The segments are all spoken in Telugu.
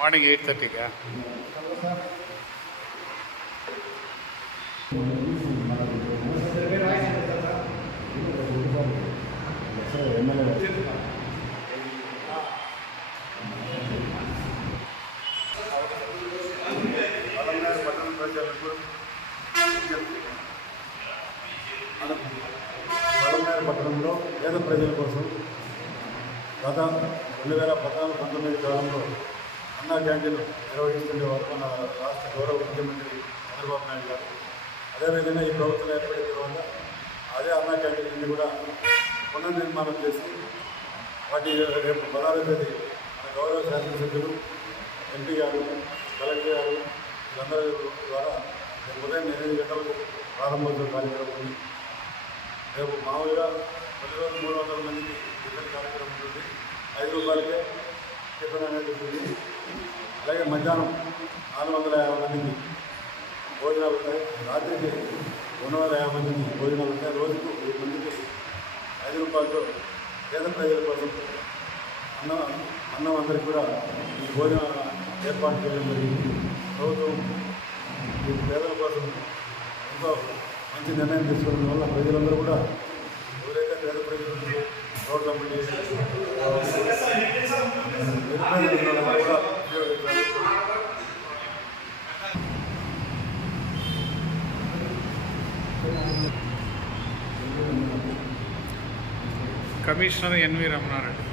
మార్నింగ్ 8:30గా పట్టణంలో పేద ప్రజల కోసం గత 2014-19 కాలంలో అన్నా క్యాంటీన్లు నిర్వహిస్తుండేవారు మన రాష్ట్ర గౌరవ ముఖ్యమంత్రి చంద్రబాబు నాయుడు గారు. అదేవిధంగా ఈ ప్రభుత్వం ఏర్పడిన తర్వాత అదే అన్నా క్యాంటీన్లు కూడా పునర్నిర్మాణం చేసి వాటి రేపు 16వ తేదీ మన గౌరవ శాసనసభ్యులు ఎంపీ గారు కలెక్టర్ గారు వీళ్ళందరి ద్వారా రేపు ఉదయం 8 గంటలకు ప్రారంభోత్సవ కార్యక్రమం ఉంది. రేపు మామూలుగా ప్రతి రోజు 300 మందికి టిఫిన్ కార్యక్రమం ఉంటుంది. 5 రూపాయలకే టిఫిన్ అనేది ఉంటుంది. అలాగే మధ్యాహ్నం 450 మందికి భోజనాలు ఉంటాయి. రాత్రికి 250 మందికి భోజనాలు ఉంటాయి. రోజుకు 1000 మందికి 5 రూపాయలతో పేద ప్రజల కోసం అన్నం అందరికీ కూడా ఈ భోజన ఏర్పాటు చేయడం జరిగింది. ప్రభుత్వం ఈ పేదల కోసం ఎంతో మంచి నిర్ణయం తీసుకోవడం వల్ల ప్రజలందరూ కూడా ఎవరైతే పేద ప్రజలు రోడ్ల కూడా కమిషనర్ ఎన్వి రమణారెడ్డి.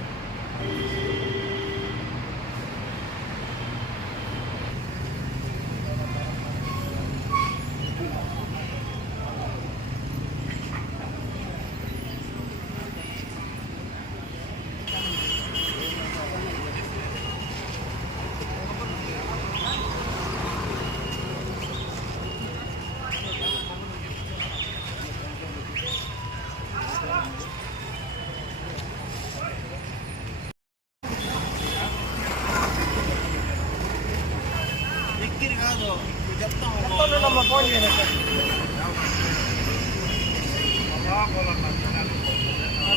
ఫోన్ చేయండి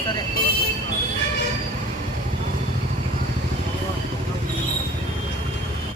సరే.